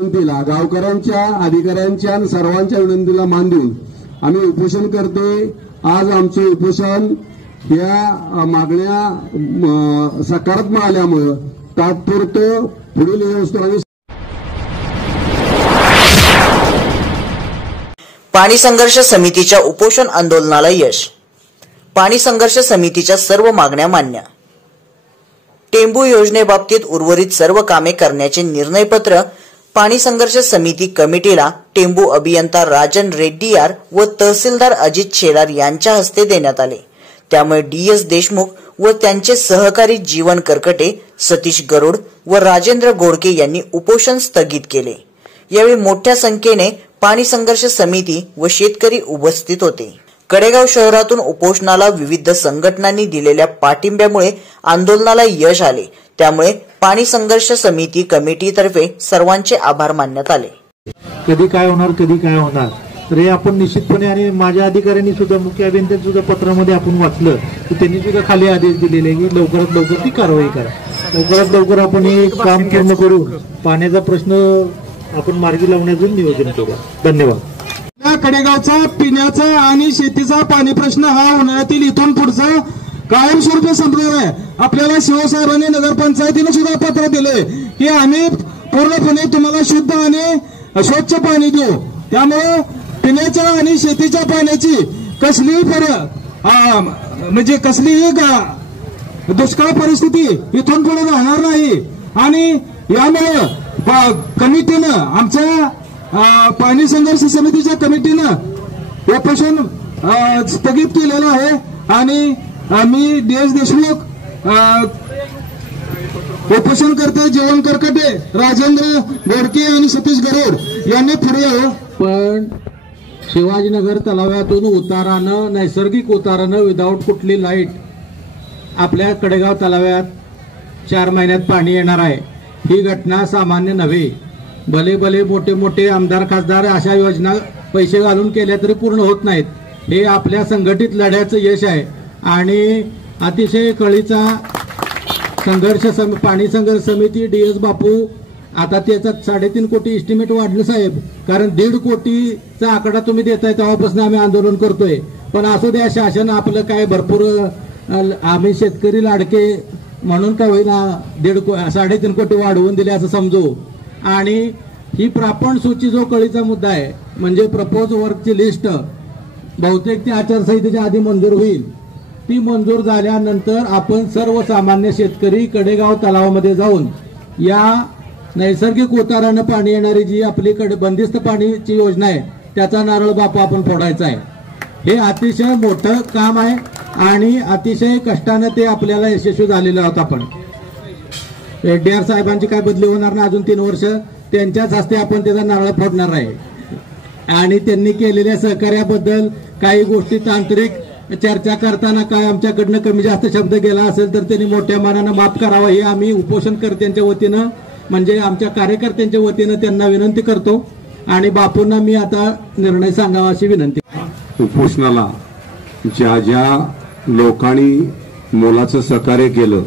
विनंतीला, गावकऱ्यांच्या, अधिकाऱ्यांच्या आणि सर्वांच्या विनंतीला मान देऊन आम्ही उपोषण करते। आज आमचे उपोषण या मागण्या सकारात्मक आल्यामुळे तात्पुरतं पुढील व्यवस्था। पाणी संघर्ष समितीच्या उपोषण आंदोलनाला यश। पाणी संघर्ष समितीच्या सर्व मागण्या मान्य। टेंबू योजनेबाबतीत उर्वरित सर्व कामे करण्याचे निर्णयपत्र पाणी संघर्ष समिती कमिटीला टेंबू अभियंता राजन रेड्डीयार व तहसीलदार अजित शेलार यांच्या हस्ते देण्यात आले। त्यामुळे DS देशमुख व त्यांचे सहकारी जीवन करकटे, सतीश गरुड व राजेंद्र गोडके यांनी उपोषण स्थगित केले। यावेळी मोठ्या संख्येने पाणी संघर्ष समिती व शेतकरी उपस्थित होते। कडेगाव शहरातून उपोषणाला विविध संघटनांनी दिलेल्या पाठिंब्यामुळे आंदोलनाला यश आले। त्यामुळे पाणी संघर्ष समिती कमिटीतर्फे सर्वांचे आभार मानण्यात आले। कधी काय होणार, कधी काय होणार, तर हे आपण निश्चितपणे, आणि माझ्या अधिकाऱ्यांनी सुद्धा, मुख्य अभियंत्यांनी सुद्धा पत्रामध्ये आपण वाचलं की त्यांनी सुद्धा खाली आदेश दिलेले की लवकरात लवकर ती कारवाई करा, लवकरात लवकर आपण हे काम पूर्ण करून पाण्याचा प्रश्न आपण मार्गी लावण्याचं नियोजन करू। धन्यवाद। कडेगावचा पिण्याचा आणि शेतीचा पाणी प्रश्न हा उन्हाळ्यातील इथून पुढचा कायमस्वरूपी संपणार आहे। आपल्याला शिवसाहेबांनी नगरपंचायतीने सुद्धा पत्र दिले की आम्ही पूर्णपणे तुम्हाला शुद्ध आणि स्वच्छ पाणी देऊ। त्यामुळे पिण्याच्या आणि शेतीच्या पाण्याची कसलीही म्हणजे कसलीही दुष्काळ परिस्थिती इथून पुढे राहणार नाही। आणि यामुळे कमिटीनं, आमच्या पाणी संघर्ष समितीच्या कमिटीनं उपोषण स्थगित केलेलं आहे। आणि मी DS देशमुख, उपोषण करते जीवन करकटे, राजेंद्र गोडके आणि सतीश गरुड यांनी पुढे यावं। पण शिवाजीनगर तलावातून उतारानं, नैसर्गिक उतारानं विदाऊट कुठली लाईट आपल्या कडेगाव तलावात 4 महिन्यात पाणी येणार आहे, ही घटना सामान्य नव्हे। भले भले मोठे मोठे आमदार खासदार अशा योजना पैसे घालून केल्या तरी पूर्ण होत नाहीत। हे आपल्या संघटित लढ्याचं यश आहे। आणि अतिशय कळीचा संघर्ष पाणी संघर्ष समिती DS बापू, आता त्याचा 3.5 कोटी एस्टिमेट वाढलं साहेब, कारण 1.5 कोटीचा आकडा तुम्ही देताय तेव्हापासून आम्ही आंदोलन करतोय। पण असू द्या, शासन आपलं काय भरपूर, आम्ही शेतकरी लाडके म्हणून का होईना 3.5 कोटी वाढवून दिले असं समजू। आणि ही प्रापण सूची जो कळीचा मुद्दा आहे, म्हणजे प्रपोज वर्कची लिस्ट बहुतेक ती आचारसंहितेच्या आधी मंजूर होईल। ती मंजूर झाल्यानंतर आपण सर्वसामान्य शेतकरी कडेगाव तलावामध्ये जाऊन या नैसर्गिक उतारानं पाणी येणारी जी आपली बंदिस्त पाणीची योजना आहे त्याचा नारळ बापू आपण फोडायचा आहे। हे अतिशय मोठं काम आहे आणि अतिशय कष्टाने ते आपल्याला यशस्वी झालेलं आहोत। आपण रेड्डीयार साहेबांची काय बदली होणार ना, अजून 3 वर्ष त्यांच्याच हस्ते आपण त्याचा नारळ फोडणार आहे। आणि त्यांनी केलेल्या सहकार्याबद्दल काही गोष्टी तांत्रिक चर्चा करताना काय आमच्याकडनं कमी जास्त शब्द गेला असेल तर त्यांनी मोठ्या मनानं माफ करावं, हे आम्ही उपोषणकर्त्यांच्या वतीनं, म्हणजे आमच्या कार्यकर्त्यांच्या वतीनं त्यांना विनंती करतो। आणि बापूंना मी आता निर्णय सांगावा अशी विनंती। उपोषणाला ज्या ज्या लोकांनी मोलाचं सहकार्य केलं,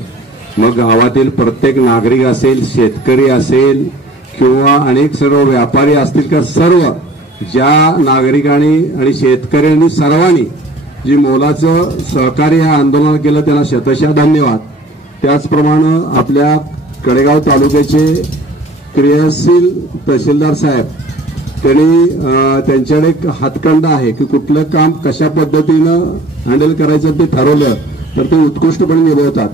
मग गावातील प्रत्येक नागरिक असेल, शेतकरी असेल किंवा अनेक सर्व व्यापारी असतील, का सर्व ज्या नागरिकांनी आणि शेतकऱ्यांनी सर्वांनी जी मोलाचं सहकार्य या आंदोलनाला केलं त्यांना शतशः धन्यवाद। त्याचप्रमाणे आपल्या कडेगाव तालुक्याचे क्रियाशील तहसीलदार साहेब, त्यांच्याकडे एक हातखंडा आहे की कुठलं काम कशा पद्धतीनं हँडल करायचं ते ठरवलं तर ते उत्कृष्टपणे निभवतात।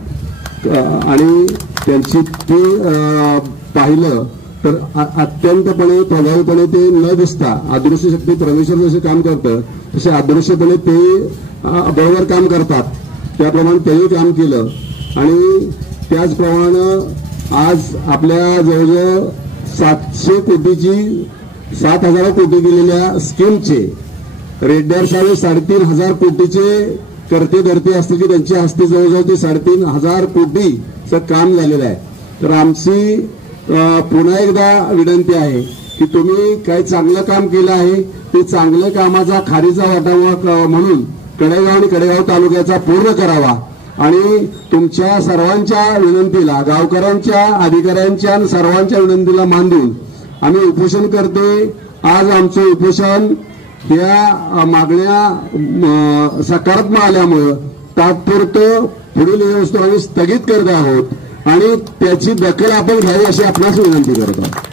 आणि त्यांची ते पाहिलं तर अत्यंतपणे प्रभावीपणे ते न दिसता अदृश्य शक्ती परमेश्वर जसे काम करतं तसे अदृश्यपणे ते बरोबर काम करतात। त्याप्रमाणे त्यांनी काम केलं। आणि त्याचप्रमाणे आज आपल्या जवळजवळ 700 कोटीची 7,000 कोटी गेलेल्या स्कीमचे रेड्डीयार साहेब 3,500 कोटीचे करते धरते असतील की त्यांच्या हस्ते जवळजवळ ते 3,500 कोटीचं काम झालेलं आहे। तर आमची पुन्हा एकदा विनंती आहे की तुम्ही काही चांगलं काम केलं आहे ते चांगलं कामाचा खारीचा वाटावा म्हणून कडेगाव आणि कडेगाव तालुक्याचा पूर्ण करावा। आणि तुमच्या सर्वांच्या विनंतीला, गावकऱ्यांच्या, अधिकाऱ्यांच्या आणि सर्वांच्या विनंतीला मान देऊन आम्ही उपोषण करते. आज आमचं उपोषण या मागण्या सकारात्मक आल्यामुळं तात्पुरतं पुढील व्यवस्था आम्ही स्थगित करत आहोत आणि त्याची दखल आपण घ्यावी अशी आपणास विनंती करत आहोत.